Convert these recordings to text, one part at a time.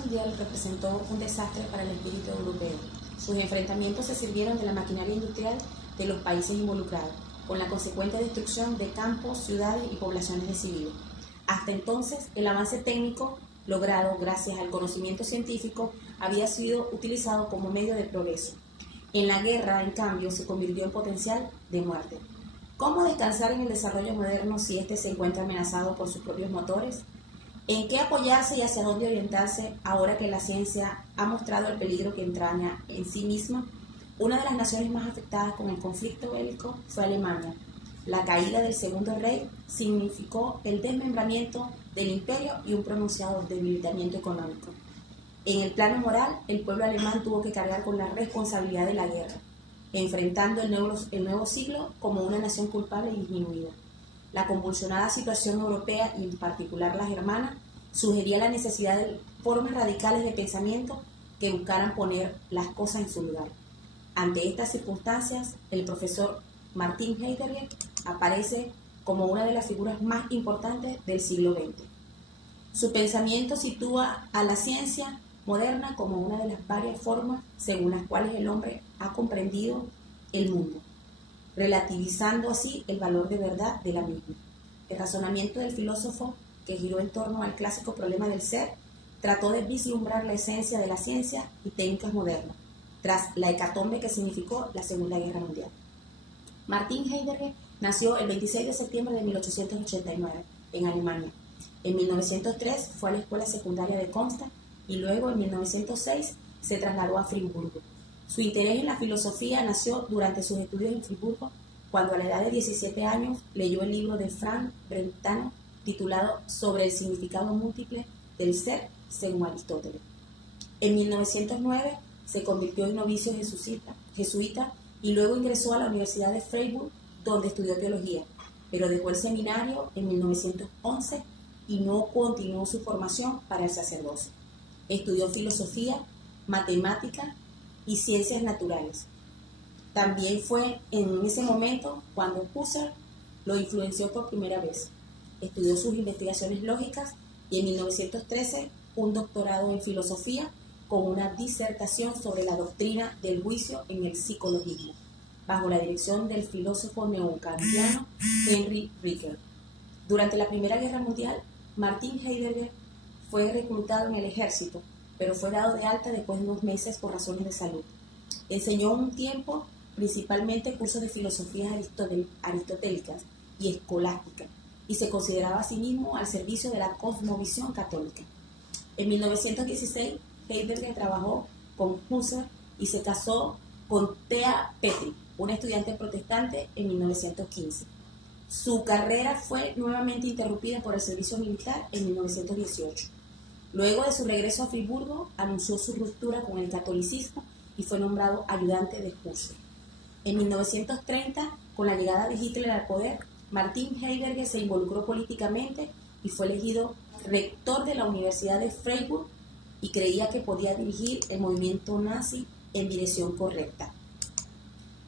Mundial representó un desastre para el espíritu europeo. Sus enfrentamientos se sirvieron de la maquinaria industrial de los países involucrados, con la consecuente destrucción de campos, ciudades y poblaciones de civiles. Hasta entonces, el avance técnico logrado gracias al conocimiento científico había sido utilizado como medio de progreso. En la guerra, en cambio, se convirtió en potencial de muerte. ¿Cómo descansar en el desarrollo moderno si éste se encuentra amenazado por sus propios motores? ¿En qué apoyarse y hacia dónde orientarse ahora que la ciencia ha mostrado el peligro que entraña en sí misma? Una de las naciones más afectadas con el conflicto bélico fue Alemania. La caída del segundo rey significó el desmembramiento del imperio y un pronunciado debilitamiento económico. En el plano moral, el pueblo alemán tuvo que cargar con la responsabilidad de la guerra, enfrentando el nuevo siglo como una nación culpable y disminuida. La convulsionada situación europea, y en particular la germana, sugería la necesidad de formas radicales de pensamiento que buscaran poner las cosas en su lugar. Ante estas circunstancias, el profesor Martin Heidegger aparece como una de las figuras más importantes del siglo XX. Su pensamiento sitúa a la ciencia moderna como una de las varias formas según las cuales el hombre ha comprendido el mundo, relativizando así el valor de verdad de la misma. El razonamiento del filósofo, que giró en torno al clásico problema del ser, trató de vislumbrar la esencia de la ciencia y técnicas modernas, tras la hecatombe que significó la Segunda Guerra Mundial. Martin Heidegger nació el 26 de septiembre de 1889 en Alemania. En 1903 fue a la escuela secundaria de Konstanz y luego en 1906 se trasladó a Friburgo. Su interés en la filosofía nació durante sus estudios en Friburgo, cuando a la edad de 17 años leyó el libro de Frank Brentano titulado Sobre el significado múltiple del ser según Aristóteles. En 1909 se convirtió en novicio jesuita y luego ingresó a la Universidad de Freiburg, donde estudió teología, pero dejó el seminario en 1911 y no continuó su formación para el sacerdocio. Estudió filosofía, matemática y ciencias naturales. También fue en ese momento cuando Husserl lo influenció por primera vez. Estudió sus investigaciones lógicas y en 1913 un doctorado en filosofía con una disertación sobre la doctrina del juicio en el psicologismo, bajo la dirección del filósofo neokantiano Henry Ricker. Durante la Primera Guerra Mundial, Martin Heidegger fue reclutado en el ejército, pero fue dado de alta después de unos meses por razones de salud. Enseñó un tiempo principalmente cursos de filosofías aristotélicas y escolásticas, y se consideraba a sí mismo al servicio de la cosmovisión católica. En 1916, Heidegger trabajó con Husserl y se casó con Thea Petri, una estudiante protestante, en 1915. Su carrera fue nuevamente interrumpida por el servicio militar en 1918. Luego de su regreso a Friburgo, anunció su ruptura con el catolicismo y fue nombrado ayudante de Husserl. En 1930, con la llegada de Hitler al poder, Martin Heidegger se involucró políticamente y fue elegido rector de la Universidad de Freiburg y creía que podía dirigir el movimiento nazi en dirección correcta.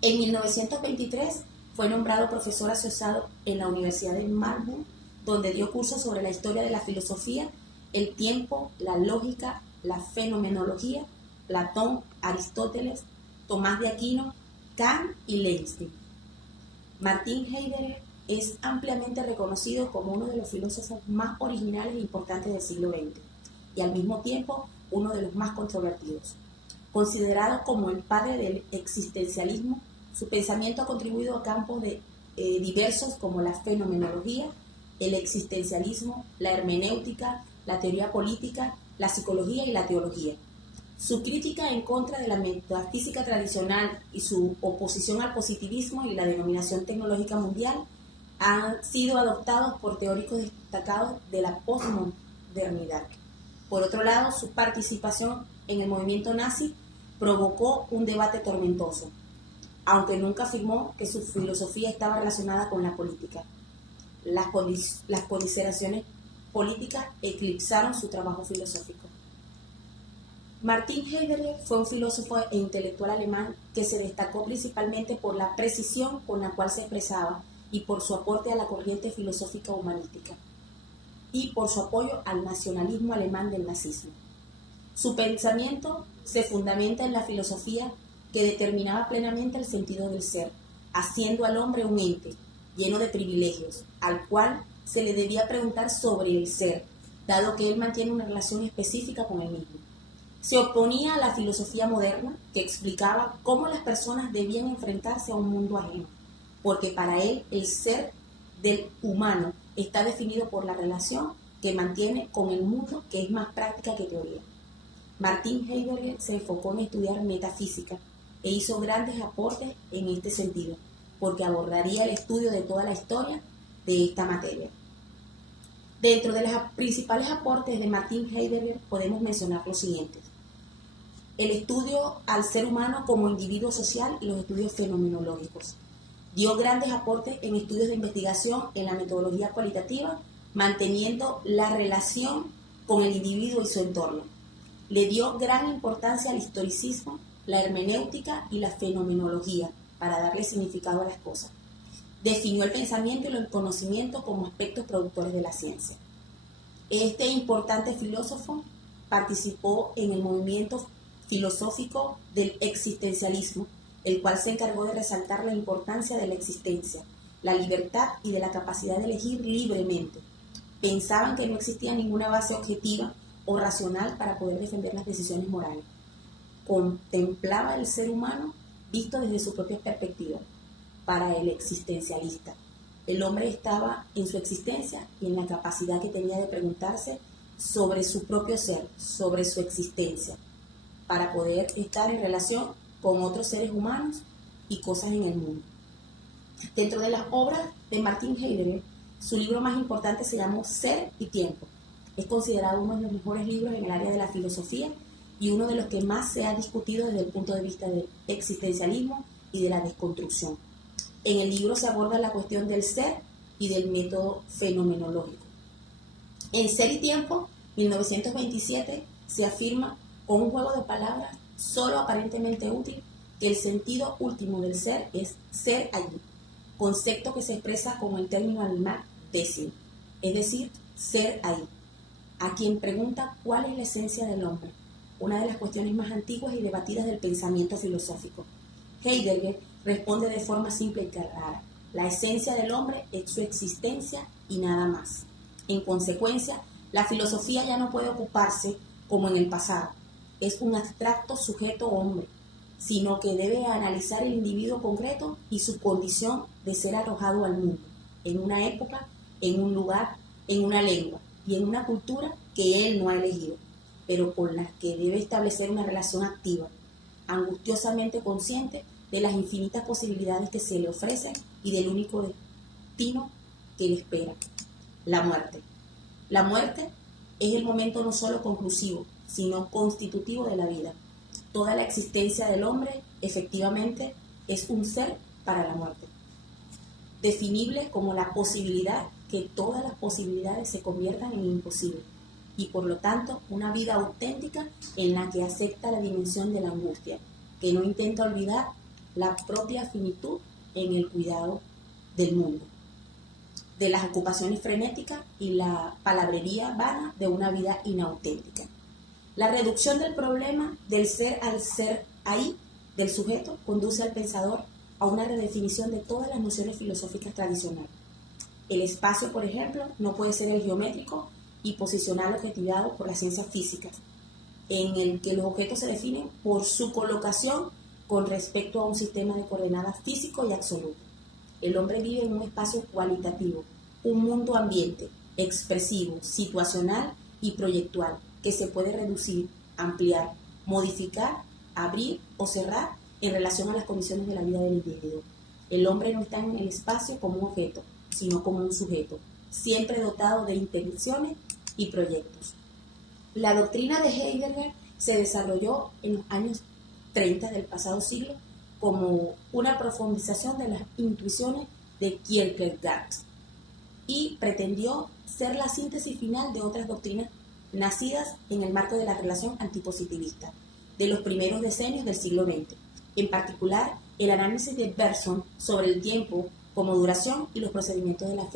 En 1923 fue nombrado profesor asociado en la Universidad de Marburg, donde dio cursos sobre la historia de la filosofía, el tiempo, la lógica, la fenomenología, Platón, Aristóteles, Tomás de Aquino, Kant y Leibniz. Martin Heidegger es ampliamente reconocido como uno de los filósofos más originales e importantes del siglo XX y al mismo tiempo uno de los más controvertidos. Considerado como el padre del existencialismo, su pensamiento ha contribuido a campos diversos como la fenomenología, el existencialismo, la hermenéutica, la teoría política, la psicología y la teología. Su crítica en contra de la metafísica tradicional y su oposición al positivismo y la denominación tecnológica mundial han sido adoptados por teóricos destacados de la posmodernidad. Por otro lado, su participación en el movimiento nazi provocó un debate tormentoso, aunque nunca afirmó que su filosofía estaba relacionada con la política. Las consideraciones políticas eclipsaron su trabajo filosófico. Martin Heidegger fue un filósofo e intelectual alemán que se destacó principalmente por la precisión con la cual se expresaba y por su aporte a la corriente filosófica humanística y por su apoyo al nacionalismo alemán del nazismo. Su pensamiento se fundamenta en la filosofía que determinaba plenamente el sentido del ser, haciendo al hombre un ente lleno de privilegios, al cual se le debía preguntar sobre el ser, dado que él mantiene una relación específica con él mismo. Se oponía a la filosofía moderna que explicaba cómo las personas debían enfrentarse a un mundo ajeno, porque para él el ser del humano está definido por la relación que mantiene con el mundo, que es más práctica que teoría. Martin Heidegger se enfocó en estudiar metafísica e hizo grandes aportes en este sentido, porque abordaría el estudio de toda la historia de esta materia. Dentro de los principales aportes de Martin Heidegger podemos mencionar los siguientes: el estudio al ser humano como individuo social y los estudios fenomenológicos. Dio grandes aportes en estudios de investigación en la metodología cualitativa, manteniendo la relación con el individuo y su entorno. Le dio gran importancia al historicismo, la hermenéutica y la fenomenología para darle significado a las cosas. Definió el pensamiento y el conocimiento como aspectos productores de la ciencia. Este importante filósofo participó en el movimiento filosófico del existencialismo, el cual se encargó de resaltar la importancia de la existencia, la libertad y de la capacidad de elegir libremente. Pensaban que no existía ninguna base objetiva o racional para poder defender las decisiones morales. Contemplaba el ser humano visto desde su propia perspectiva. Para el existencialista, el hombre estaba en su existencia y en la capacidad que tenía de preguntarse sobre su propio ser, sobre su existencia, para poder estar en relación con otros seres humanos y cosas en el mundo. Dentro de las obras de Martin Heidegger, su libro más importante se llamó Ser y Tiempo. Es considerado uno de los mejores libros en el área de la filosofía y uno de los que más se ha discutido desde el punto de vista del existencialismo y de la desconstrucción. En el libro se aborda la cuestión del ser y del método fenomenológico. En Ser y Tiempo, 1927, se afirma con un juego de palabras solo aparentemente útil que el sentido último del ser es ser allí, concepto que se expresa con el término animal décimo, es decir, ser ahí. A quien pregunta cuál es la esencia del hombre, una de las cuestiones más antiguas y debatidas del pensamiento filosófico. Heidegger responde de forma simple y clara: la esencia del hombre es su existencia y nada más. En consecuencia, la filosofía ya no puede ocuparse, como en el pasado, es un abstracto sujeto hombre, sino que debe analizar el individuo concreto y su condición de ser arrojado al mundo, en una época, en un lugar, en una lengua y en una cultura que él no ha elegido, pero con la que debe establecer una relación activa, angustiosamente consciente de las infinitas posibilidades que se le ofrecen y del único destino que le espera: la muerte. La muerte es el momento no solo conclusivo, sino constitutivo de la vida. Toda la existencia del hombre, efectivamente, es un ser para la muerte, definible como la posibilidad que todas las posibilidades se conviertan en imposible, y por lo tanto una vida auténtica en la que acepta la dimensión de la angustia, que no intenta olvidar la propia finitud en el cuidado del mundo, de las ocupaciones frenéticas y la palabrería vana de una vida inauténtica. La reducción del problema del ser al ser ahí del sujeto conduce al pensador a una redefinición de todas las nociones filosóficas tradicionales. El espacio, por ejemplo, no puede ser el geométrico y posicional objetivado por las ciencias físicas, en el que los objetos se definen por su colocación con respecto a un sistema de coordenadas físico y absoluto. El hombre vive en un espacio cualitativo, un mundo ambiente, expresivo, situacional y proyectual, que se puede reducir, ampliar, modificar, abrir o cerrar en relación a las condiciones de la vida del individuo. El hombre no está en el espacio como un objeto, sino como un sujeto, siempre dotado de intenciones y proyectos. La doctrina de Heidegger se desarrolló en los años 30 del pasado siglo como una profundización de las intuiciones de Kierkegaard y pretendió ser la síntesis final de otras doctrinas nacidas en el marco de la relación antipositivista de los primeros decenios del siglo XX, en particular el análisis de Bergson sobre el tiempo como duración y los procedimientos de la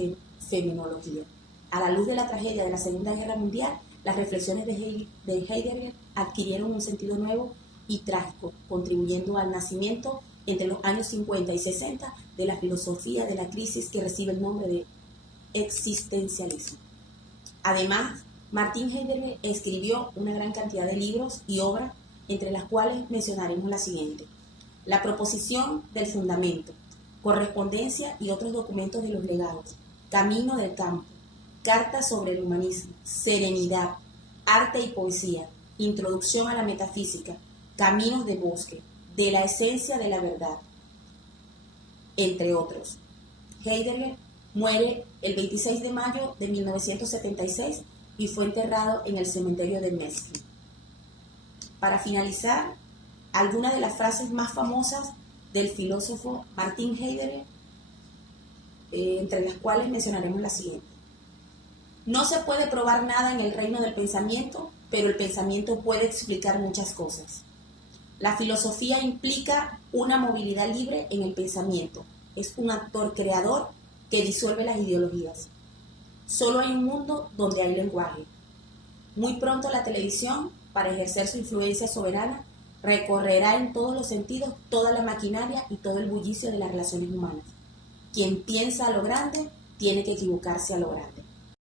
fenomenología. A la luz de la tragedia de la Segunda Guerra Mundial, las reflexiones de Heidegger adquirieron un sentido nuevo y trágico, contribuyendo al nacimiento entre los años 50 y 60 de la filosofía de la crisis que recibe el nombre de existencialismo. Además, Martin Heidegger escribió una gran cantidad de libros y obras, entre las cuales mencionaremos la siguiente: La proposición del fundamento, Correspondencia y otros documentos de los legados, Camino del campo, Cartas sobre el humanismo, Serenidad, Arte y poesía, Introducción a la metafísica, Caminos de bosque, De la esencia de la verdad, entre otros. Heidegger muere el 26 de mayo de 1976 y fue enterrado en el cementerio de Mestre. Para finalizar, algunas de las frases más famosas del filósofo Martin Heidegger, entre las cuales mencionaremos la siguiente. No se puede probar nada en el reino del pensamiento, pero el pensamiento puede explicar muchas cosas. La filosofía implica una movilidad libre en el pensamiento. Es un actor creador que disuelve las ideologías. Solo hay un mundo donde hay lenguaje. Muy pronto la televisión, para ejercer su influencia soberana, recorrerá en todos los sentidos toda la maquinaria y todo el bullicio de las relaciones humanas. Quien piensa a lo grande, tiene que equivocarse a lo grande.